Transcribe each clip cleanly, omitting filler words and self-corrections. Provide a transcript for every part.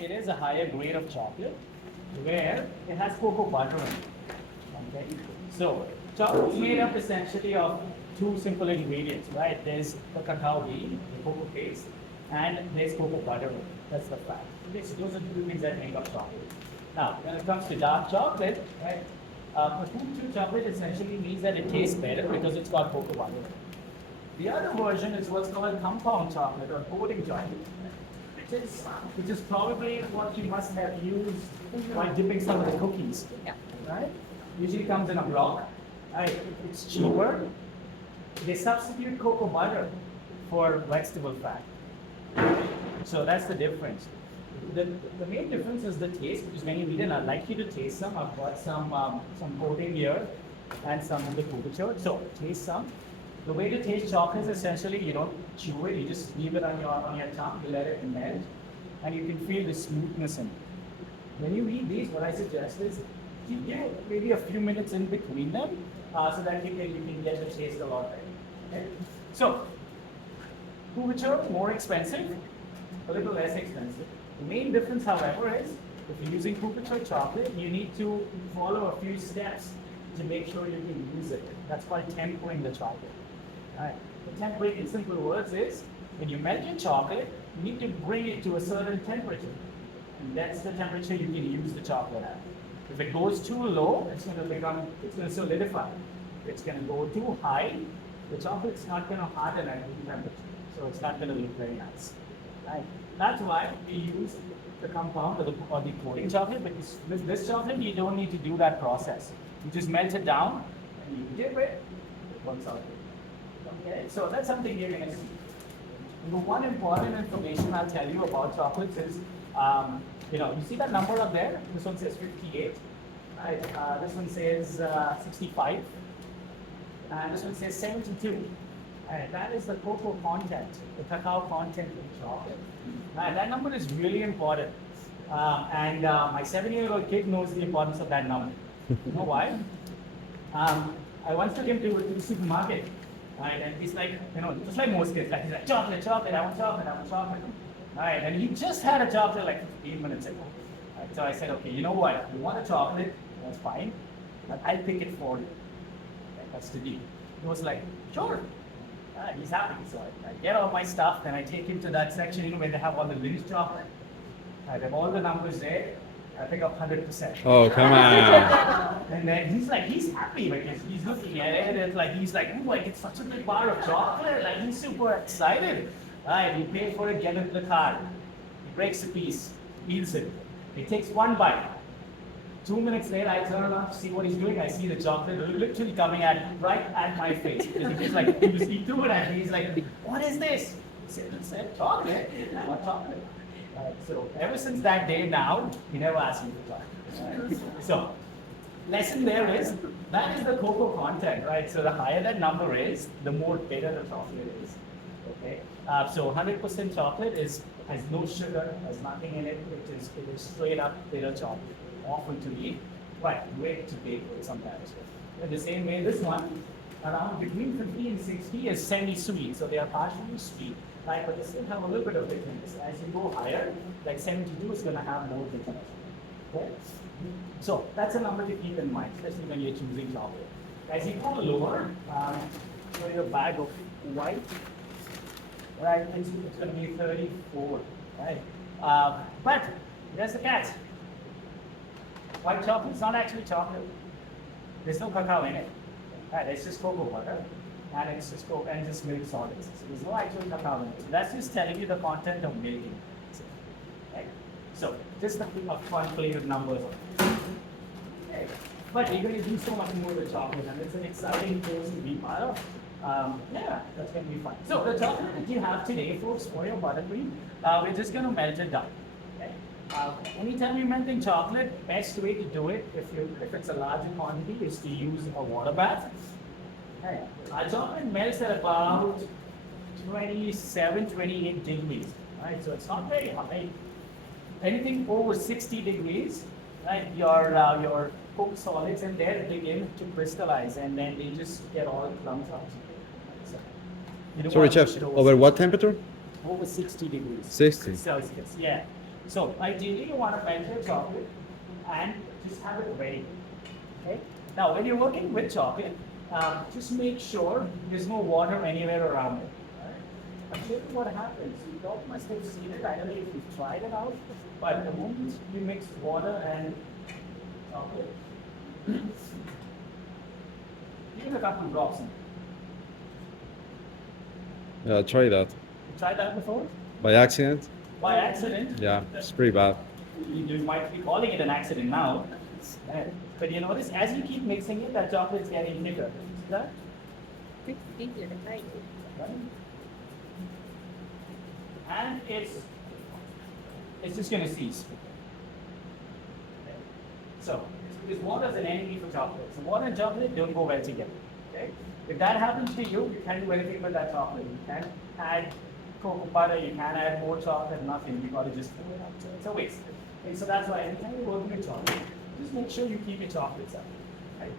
it is a higher grade of chocolate where it has cocoa butter in it. Okay, so chocolate is made up essentially of two simple ingredients, right? There's the cacao bean, the cocoa paste, and there's cocoa butter. That's the fact. Okay, so those are the two things that make up chocolate. Now, when it comes to dark chocolate, right? A true chocolate essentially means that it tastes better because it's got cocoa butter. The other version is what's called compound chocolate or coating chocolate, which is probably what you must have used while dipping some of the cookies. Yeah. Right? Usually comes in a block. Right? It's cheaper. They substitute cocoa butter for vegetable fat. So that's the difference. The main difference is the taste, because when you eat it, I'd like you to taste some. I've got some coating here and some of the cocoa. So taste some. The way to taste chocolate is essentially you don't chew it, you just leave it on your tongue, you let it melt, and you can feel the smoothness in it. When you eat these, what I suggest is you give it maybe a few minutes in between them, so that you can get the taste a lot better. Okay? So, couverture, more expensive, a little less expensive. The main difference, however, is if you're using couverture chocolate, you need to follow a few steps to make sure you can use it. That's called tempering the chocolate. Right. The tempering, in simple words, is when you melt your chocolate, you need to bring it to a certain temperature. And that's the temperature you can use the chocolate at. If it goes too low, it's going to solidify. If it's going to go too high, the chocolate's not going to harden at room temperature. So it's not going to look very nice. Right. That's why we use the compound or the coating chocolate, because with this chocolate, you don't need to do that process. You just melt it down and you dip it, it works out good. Okay, so that's something you're going to see. The one important information I'll tell you about chocolates is, you see that number up there? This one says 58. Right? This one says 65. And this one says 72. Right? That is the cocoa content, the cacao content in chocolate. Right? That number is really important. And my 7-year-old kid knows the importance of that number. You know why? I once took him to the supermarket. Right, and he's like, just like most kids, he's like, chocolate, I want chocolate. Right, and he just had a chocolate like 15 minutes ago. Right, so I said, okay, you know what? You want a chocolate? That's fine. But I'll pick it for you. Right, that's the deal. He was like, sure. He's happy. So I get all my stuff, and I take him to that section, where they have all the Lindt chocolate. I have all the numbers there. I pick up 100%. Oh, come on. And then he's happy because he's looking at it, and he's like, oh, it's such a big bar of chocolate. Like, he's super excited. Right, he paid for it, get into the car. He breaks a piece, eats it. He takes one bite. 2 minutes later, I turn around to see what he's doing. I see the chocolate literally coming right at my face. Because he threw it at me. He's like, what is this? He said chocolate. I want chocolate. So ever since that day now, he never asked me for chocolate. So lesson there is, that is the cocoa content, right? So the higher that number is, the more bitter the chocolate is. Okay. So 100% chocolate has no sugar, has nothing in it. It is straight up bitter chocolate, often to eat, but great to bake with sometimes. In the same way, this one, around between 50 and 60 is semi-sweet, so they are partially sweet. Right, but they still have a little bit of bitterness. As you go higher, like 72 is going to have more bitterness. Okay? So that's a number to keep in mind, especially when you're choosing chocolate. As you go lower, show you a bag of white. Right, it's going to be 34. Right, but there's the catch. White chocolate is not actually chocolate. There's no cacao in it. Right, it's just cocoa butter. And it's just milk solids. So there's no actual cacao in it. So that's just telling you the content of milk. Right? So just a fun play with numbers. Okay. But you're going to do so much more with chocolate, and it's an exciting course to be part of. Yeah, that's going to be fun. So the chocolate that you have today, folks, for your buttercream, we're just going to melt it down. Okay? Anytime you're melting chocolate, best way to do it, if it's a larger quantity, is to use a water bath. Right. Our chocolate melts at about 27, 28 degrees, right? So it's not very high. Anything over 60 degrees, right? Your cooked solids in there begin to crystallize, and then they just get all clumped up. Sorry, chef. Over what temperature? Over 60 degrees. 60. Celsius. Yeah. So ideally, you want to melt your chocolate and just have it ready. Okay. Now, when you're working with chocolate, just make sure there's no water anywhere around it. I'll show you what happens. You don't must have seen it. I don't know if you've tried it out, but the moment you mix water and chocolate, even a couple of drops in. Yeah, try that. You tried that before? By accident? By accident? Yeah, it's pretty bad. You might be calling it an accident now. But you notice as you keep mixing it, that chocolate's getting thicker. See that? It's easier to make. Right? And it's just gonna cease. So because water is an enemy for chocolate. So water and chocolate don't go well together. Okay? If that happens to you, you can't do anything with that chocolate. You can't add cocoa butter, you can't add more chocolate, nothing. You gotta just throw it out. So it's a waste. Okay, so that's why anytime you're working with chocolate, just make sure you keep your chocolates up. Right?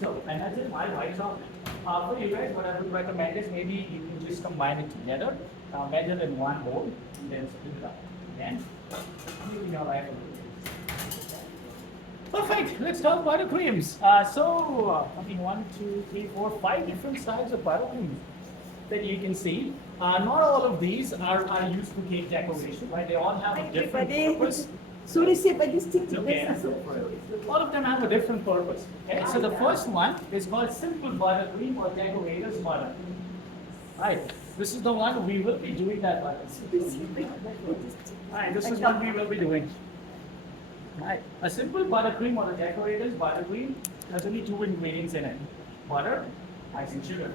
So, and that's it, my white chocolate. For you guys, what I would recommend is maybe you can just combine it together, measure in one bowl, and then split it up. And you your life. Perfect. Let's talk buttercreams. I mean, 1, 2, 3, 4, 5 different styles of buttercreams that you can see. Not all of these are used for cake decoration, right? They all have a different purpose. Sorry, sir, but this thing Okay. All of them have a different purpose. Okay, so the first one is called simple buttercream or decorator's butter. Right. This is the one we will be doing that butter. Right. This is what we will be doing. Right. A simple buttercream or a decorator's buttercream has only 2 ingredients in it: butter, ice, and sugar.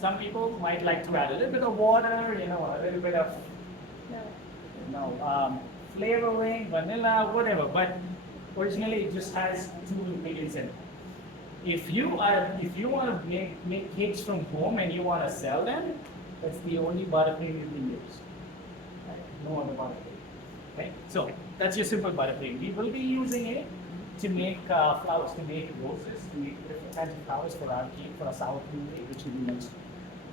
Some people might like to add a little bit of water, a little bit of, flavoring, vanilla, whatever. But originally, it just has 2 ingredients in it. If you want to make cakes from home and you want to sell them, that's the only buttercream you can use. Right? No other buttercream. Okay, so that's your simple buttercream. We will be using it to make flowers, to make roses, to make different kinds of flowers for our cake, for our sour cream cake, which will be next.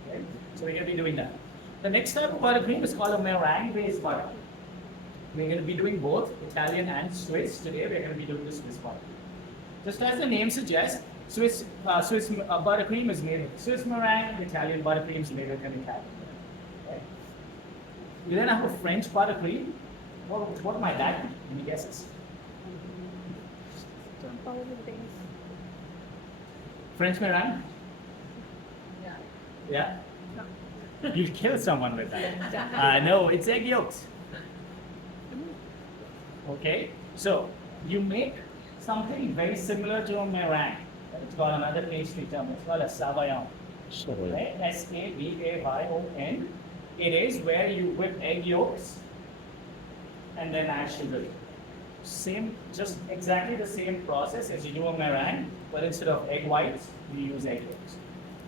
Okay, so we're going to be doing that. The next type of buttercream is called a meringue-based butter. We're going to be doing both Italian and Swiss. Today we're going to be doing the Swiss butter. Just as the name suggests, Swiss buttercream is made with Swiss meringue. Italian buttercream is made with Italian. Okay. We then have a French buttercream. What might that be? Any guesses? all the things. French meringue? Yeah. Yeah? You'd kill someone with that. No, it's egg yolks. Okay, so you make something very similar to a meringue. It's got another pastry term. It's called a savayon. Right? Savayon. It is where you whip egg yolks and then add sugar. Same, just exactly the same process as you do a meringue, but instead of egg whites, you use egg yolks.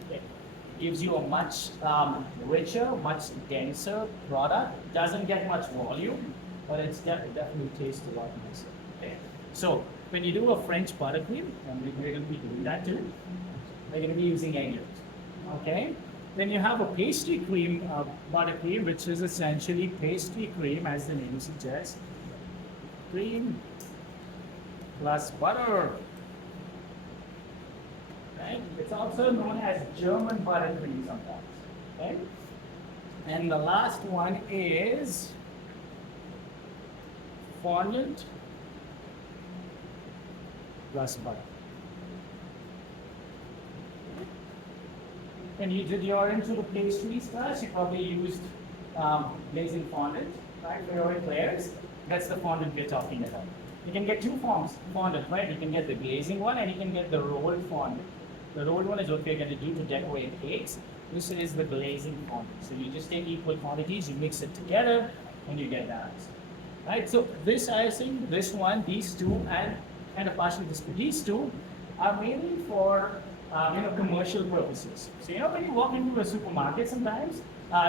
Okay. Gives you a much richer, much denser product. Doesn't get much volume, but it's definitely tastes a lot nicer. Okay. So when you do a French buttercream, and we're going to be doing that too, we're going to be using egg yolks. Okay. Then you have a pastry cream buttercream, which is essentially pastry cream, as the name suggests. Cream plus butter. Right? It's also known as German buttercream sometimes. Okay? And the last one is fondant plus butter. When you're into the pastry stuff, you probably used glazing fondant, right, for your eclairs. That's the fondant we're talking about. You can get 2 forms of fondant, right? You can get the glazing one and you can get the rolled fondant. The rolled one is what we're going to do to decorate cakes. This is the glazing fondant. So you just take equal quantities, you mix it together, and you get that. Right? So this icing, this one, these two, and kind of partially this, these two are mainly for commercial purposes. So when you walk into a supermarket sometimes,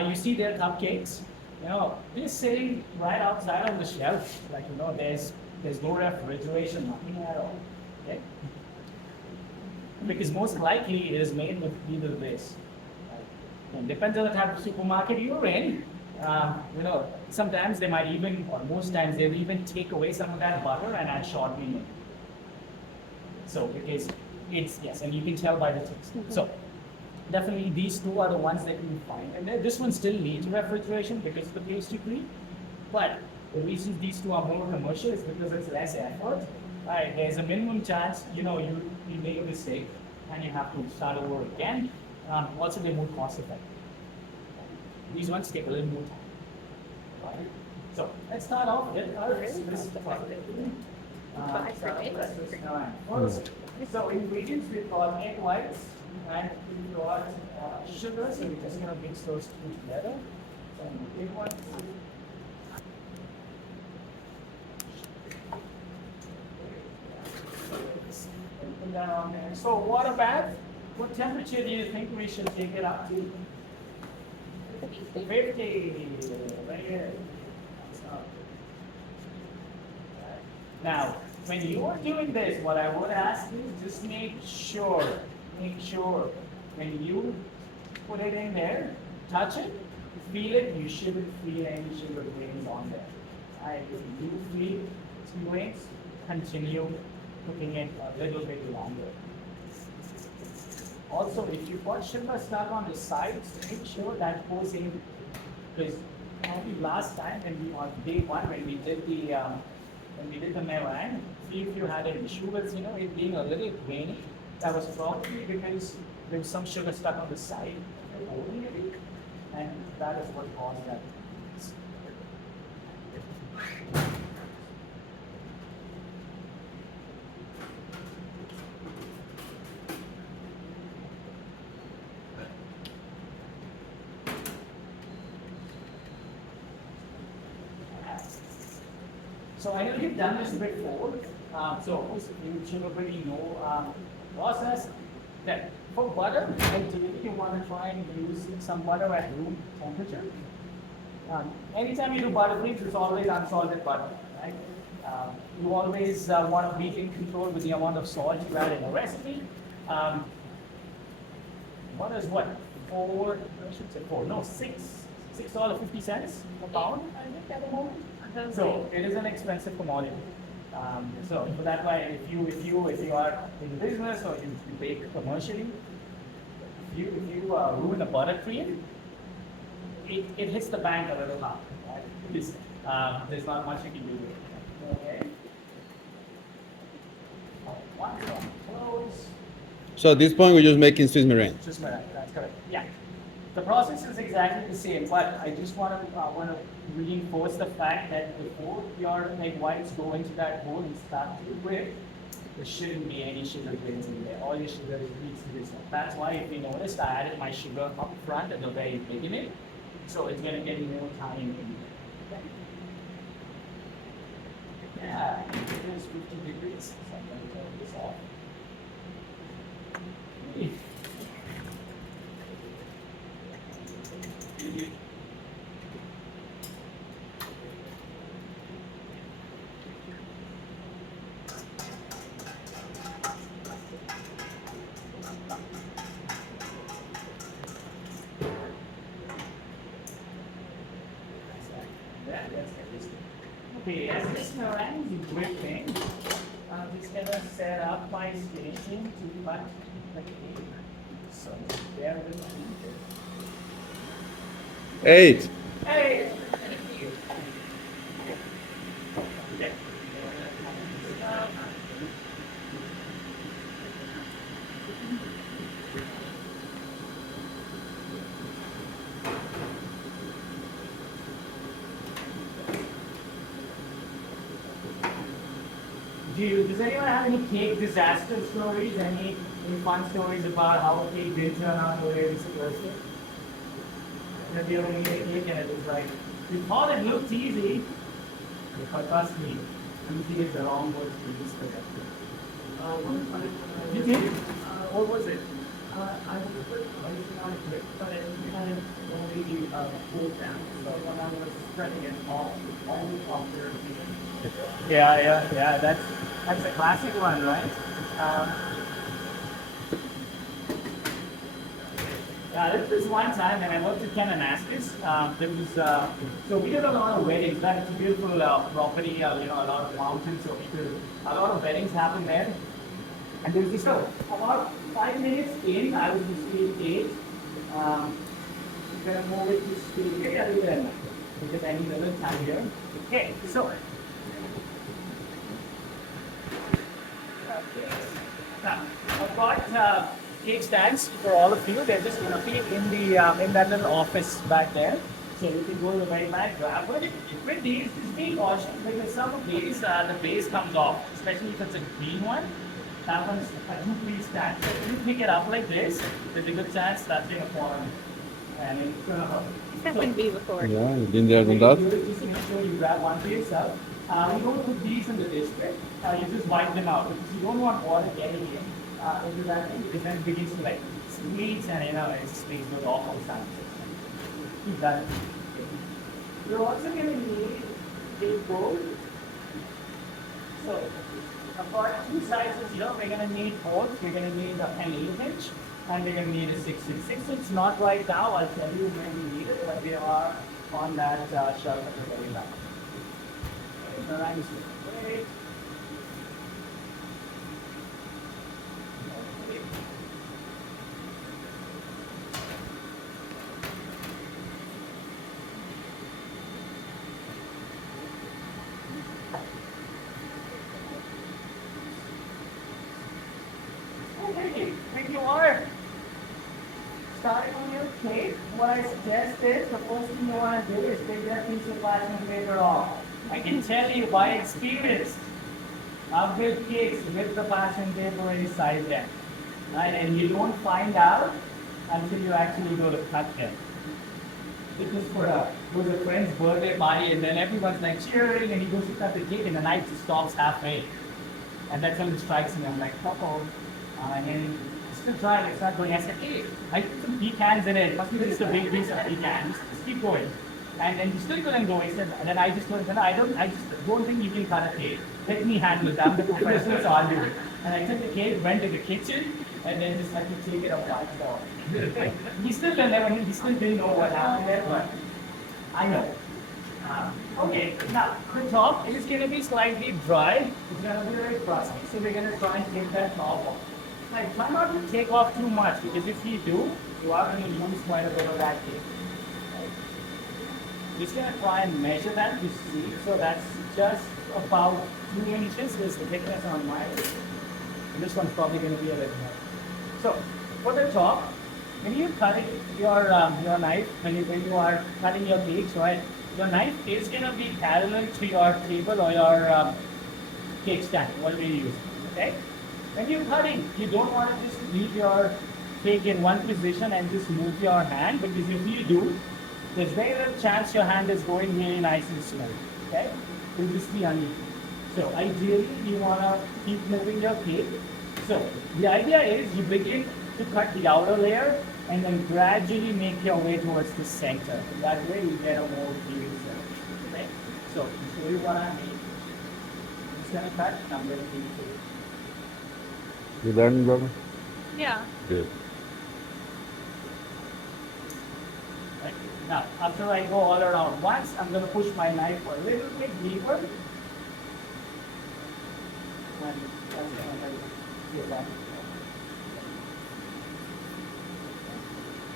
you see their cupcakes. They're sitting right outside on the shelf. Like there's no refrigeration, nothing at all. Okay? Because most likely it is made with either this. Right? And depends on the type of supermarket you're in. sometimes they might even, or most times, they'll even take away some of that butter and add shortening in. So because it's, yes, and you can tell by the taste. So definitely these two are the ones that you find. And then this one still needs refrigeration because of the pastry cream. But the reason these two are more commercial is because it's less effort. Right? There's a minimum chance, you make a mistake and you have to start over again. Also, they're more cost effective. These ones take a little more time. Right? So let's start off with this part. So ingredients, we've got egg whites and we've got sugar, so we're just going to mix those two together. So egg whites. Put that on there. So water bath, what temperature do you think we should take it up to? 50. Right here. Now, when you are doing this, what I would ask you is just make sure when you put it in there, touch it, feel it, you shouldn't feel any sugar grains on there. If you feel some grains, continue cooking it a little bit longer. Also, if you've got sugar stuck on the sides, make sure that goes in, because last time on day one when we did the meringue, see if you had any sugars, it being a little grainy. That was probably because there was some sugar stuck on the side, and that is what caused that. So I know you've done this before, so you should already know process that for butter, ideally you want to try and use some butter at room temperature. Anytime you do butter creams, it's always unsalted butter, right? You always want to be in control with the amount of salt you add in a recipe. Butter is what? $6.50 a pound, I think, at the moment. So it is an expensive commodity. So that way, if you are in business or you bake commercially, if you ruin a butter cream, it hits the bank a little hard, right? Because there's not much you can do with it. Okay. Close. So at this point, we're just making Swiss meringue. Just meringue, that's correct. Yeah. The process is exactly the same, but I just want to reinforce the fact that before your egg whites go into that bowl and start to whip, there shouldn't be any sugar grains in there. All your sugar is mixed with this. That's why, if you noticed, I added my sugar up front at the very beginning, so it's going to get more time in there. Yeah, it is 50 degrees. So I'm going to turn this off. Okay, as this meringue is whipping, I'm just gonna set up my station to my cake. So bear with me. 8. Hey! Okay. Does anyone have any cake disaster stories? Any fun stories about how a cake didn't turn out the way it was supposed to? That you only made a cake and it was like, you thought it looked easy, but trust me, easy is the wrong word to use for that. You did? What was it? I was icing on it, but it kind of only cooled down. So when I was spreading it all after. Yeah. That's a classic one, right? This was one time when I worked at Kananaskis. There was so we did a lot of weddings. That's a beautiful property. A lot of mountains. So a lot of weddings happen there. And there was this about 5 minutes in. I was in speed 8. I'm gonna move it to speed 8 a little because I need a little time here. Okay, so. Okay. Now, I've got cake stands for all of you. They're just going to be in that little office back there. So you can go to the very back, grab it. With these, just be cautious because some of these, the base comes off, especially if it's a green one. That one's a 2-piece stand. So if you pick it up like this, there's a good chance that's going to fall on you. And it's going to hurt. That wouldn't be before. Yeah, you've been there, done What you that. do is just make sure you grab one for yourself. You don't put these in the dish tray. You just wipe them out because you don't want water getting in into that thing because then it begins to like squeeze and it squeeze those awful sounds. Keep that. You're also going to need a bowl. So I've got 2 sizes here. We're going to need both. We're going to need an 8-inch and we're going to need a 6-inch. 6-inch not right now. I'll tell you when we need it, but they are on that shelf at the very back. Wait. Okay, when you are starting on your cake, what I suggest is the first thing you want to do is take that piece of parchment paper off. I can tell you by experience, I've built cakes with the parchment paper inside them, right? And you don't find out until you actually go to cut them. It was a friend's birthday party, and then everyone's like cheering, and he goes to cut the cake, and the knife just stops halfway. And that's when it strikes me. I'm like, uh-oh. And then still trying, it's not going. I said, hey, I put some pecans in it. Must be just a big piece of pecans. Just keep going. And then he still couldn't go. He said, and then I just told him, I just don't think you can cut a cake. Let me handle it. I'm the professional, so I'll do it. And I took the cake, went to the kitchen, and then just had to take it apart. So he still didn't know what happened there, but I know. Okay, now the top is going to be slightly dry. It's going to be very crusty, so we're going to try and take that top off. Now, try not to take off too much because if you do, you are going to lose quite a bit of that cake. Right? Just going to try and measure that to see. So that's just about 2 inches is the thickness on mine. And this one's probably going to be a little more. So for the top, when you cut your knife, when you are cutting your cakes, right? Your knife is going to be parallel to your table or your cake stand, whatever you use. Okay? When you're cutting, you don't want to just leave your cake in one position and just move your hand because if you do, there's very little chance your hand is going really nice and slow. Okay? It will just be uneven. So ideally, you want to keep moving your cake. So the idea is you begin to cut the outer layer and then gradually make your way towards the center. That way you get a more even surface. Okay? So show you what I mean. I'm just gonna cut and I'm gonna keep it. You learning, brother? Yeah. Good. Right? Now, after I go all around once, I'm gonna push my knife a little bit deeper. And that's gonna get that.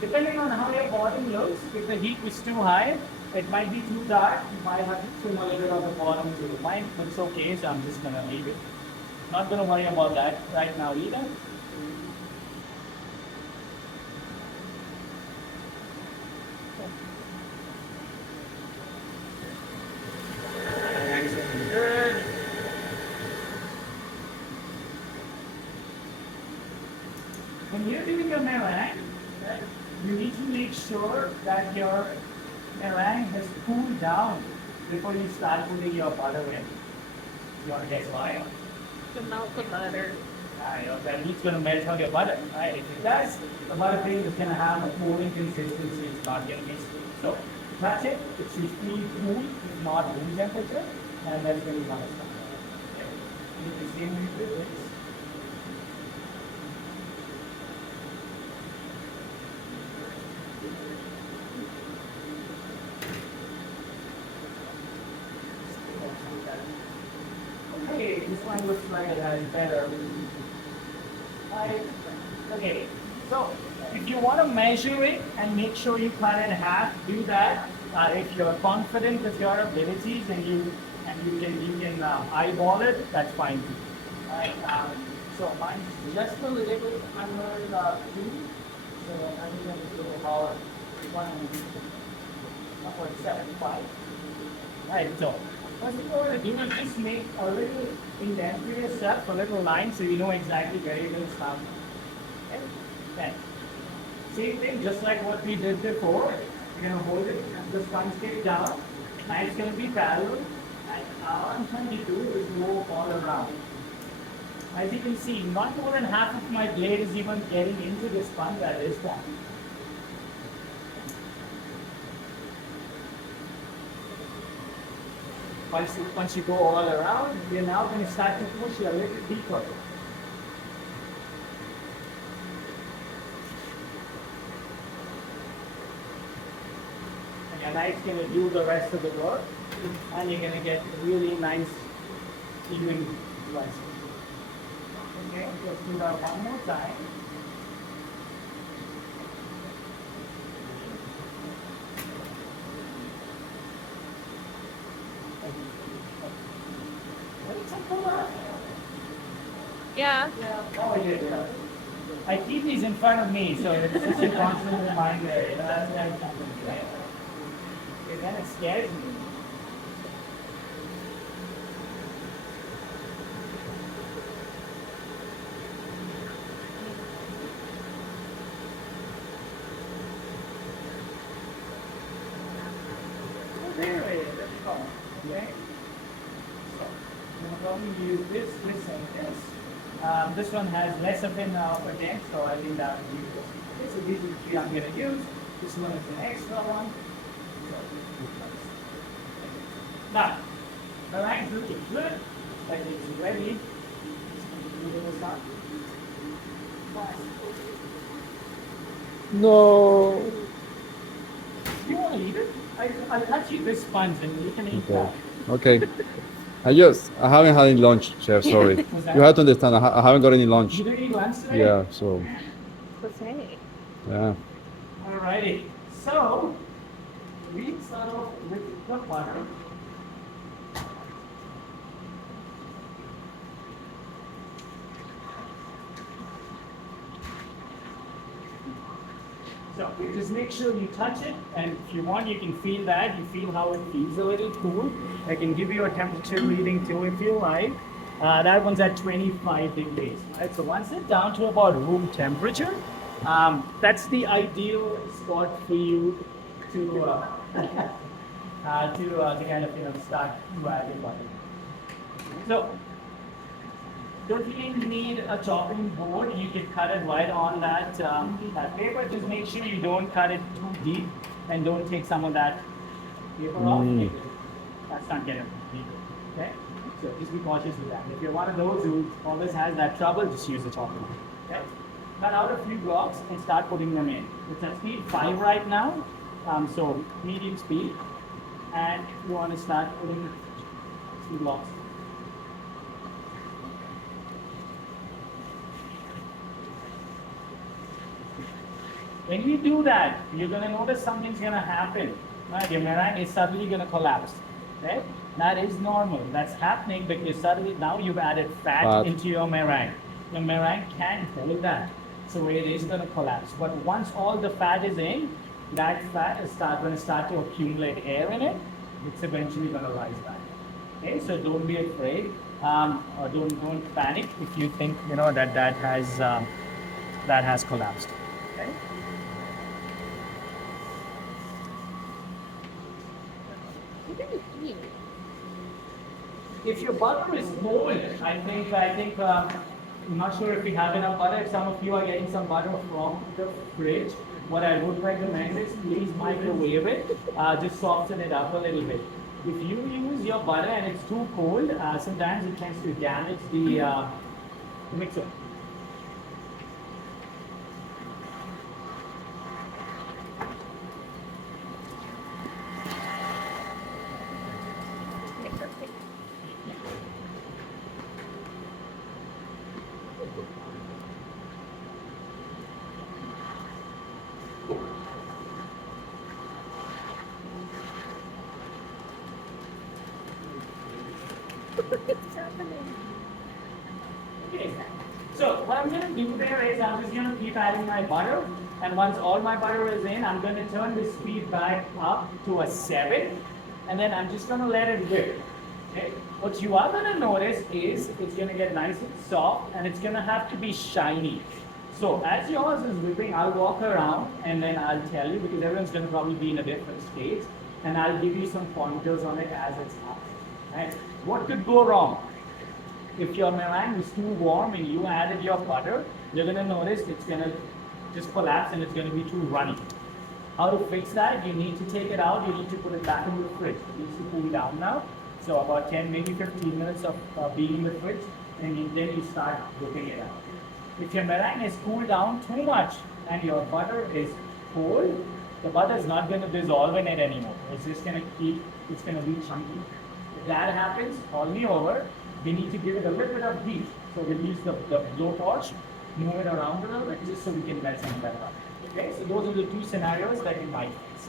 Depending on how your bottom looks, if the heat is too high, it might be too dark, you might have to trim a little bit of the bottom too. Mine looks okay, so I'm just gonna leave it. Not gonna worry about that right now either. Good. When you're doing your meringue, you need to make sure that your meringue has cooled down before you start putting your butter in. You want to guess why? To melt the butter. That meat's going to melt on your butter. Right? If it does, the butter thing is going to have a cooling consistency. It's not going to be sweet. So that's it. It should be cool, if not room temperature, and that's when you want to start. Okay. You can see me with this. one looks like it has better. Right. Okay, so if you want to measure it and make sure you cut it in half, do that. If you're confident with your abilities and you can eyeball it, that's fine too. Right. So mine's just a little bit under 2. So I'm going to do about 1.75. Right. So first thing we're going to do is just make a little indent for yourself, a little line, so you know exactly where you're going to start. Okay. Then, same thing, just like what we did before. You're going to hold it, the sponge cake down. Now it's going to be parallel. And our 22 is go all around. As you can see, not more than half of my blade is even getting into the sponge at this point. Once you go all around, we're now going to start to push a little deeper. And your knife's going to do the rest of the work, and you're going to get really nice, even slices. Okay, let's do that one more time. Yeah. Oh, yeah. I keep these in front of me, so it's just a constant reminder. You know, that's what I'm thinking, right? It kind of scares me. There it is. Okay. So, I'm going to use this, and this. This one has less of a dent, so I think that would be good. Okay, so these are the 3 I'm going to use. This one is an extra one. Now, the line's looking good. I think it's ready. No. You want to eat it? I'll touch you this sponge and you can eat Okay. that. Okay. I haven't had any lunch, chef. Sorry. Was that- You have to understand. I haven't got any lunch. You didn't eat lunch today? Yeah. So. Okay. Yeah. Alrighty. So, we start off with the butter. So just make sure you touch it, and if you want, you can feel that. You feel how it feels a little cool. I can give you a temperature reading too if you like. That one's at 25 degrees. Right? So once it's down to about room temperature, that's the ideal spot for you to kind of start adding butter. So don't really need a chopping board. You can cut it right on that paper. Just make sure you don't cut it too deep and don't take some of that paper off. That's not getting deep. Okay? So just be cautious with that. If you're one of those who always has that trouble, just use the chopping board. Okay? Cut out a few blocks and start putting them in. It's at speed 5 right now, so medium speed. And you want to start putting 2 blocks. When you do that, you're going to notice something's going to happen. Right? Your meringue is suddenly going to collapse. Right? That is normal. That's happening because suddenly now you've added fat into your meringue. Your meringue can't hold that. So it is going to collapse. But once all the fat is in, that fat is going to start to accumulate air in it. It's eventually going to rise back. Okay, so don't be afraid, or don't panic if you think that has collapsed. Okay. If your butter is cold, I think I'm not sure if we have enough butter. If some of you are getting some butter from the fridge, what I would recommend is please microwave it, just soften it up a little bit. If you use your butter and it's too cold, sometimes it tends to damage the mixer. What's happening? Okay. So what I'm going to do there is I'm just going to keep adding my butter. And once all my butter is in, I'm going to turn the speed back up to a 7. And then I'm just going to let it whip. Okay. What you are going to notice is it's going to get nice and soft and it's going to have to be shiny. So as yours is whipping, I'll walk around and then I'll tell you because everyone's going to probably be in a different stage. And I'll give you some pointers on it as it's happening. Right? What could go wrong? If your meringue is too warm and you added your butter, you're going to notice it's going to just collapse and it's going to be too runny. How to fix that? You need to take it out. You need to put it back in the fridge. It needs to cool down now. So about 10, maybe 15 minutes of being in the fridge, and then you start whipping it out. If your meringue is cooled down too much and your butter is cold, the butter is not going to dissolve in it anymore. It's just going to it's going to be chunky. If that happens, call me over. We need to give it a little bit of heat. So we'll use the blowtorch, move it around a little bit just so we can melt some butter up. Okay, so those are the two scenarios that you might face.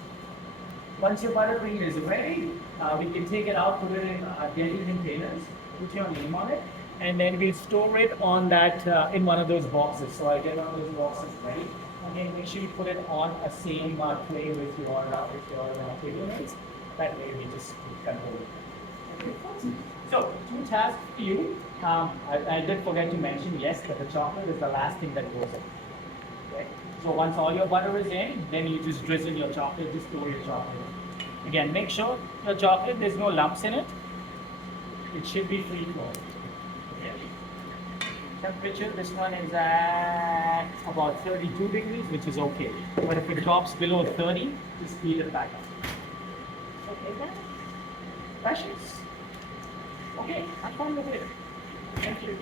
Once your buttercream is ready, we can take it out, put it in deli containers, put your name on it, and then we'll store it on that in one of those boxes. So I'll get one of those boxes ready. Again, make sure you put it on a same tray with your table mates. That way we just control it. Okay. So, two tasks for you. I did forget to mention, yes, that the chocolate is the last thing that goes in. Okay. So once all your butter is in, then you just drizzle your chocolate, just store your chocolate. Again, make sure your chocolate, there's no lumps in it. It should be free flow. Okay. Temperature, this one is at about 32 degrees, which is okay. But if it drops below 30, just heat it back up. Okay, then? Questions? Okay, I'm fine with it. Thank you.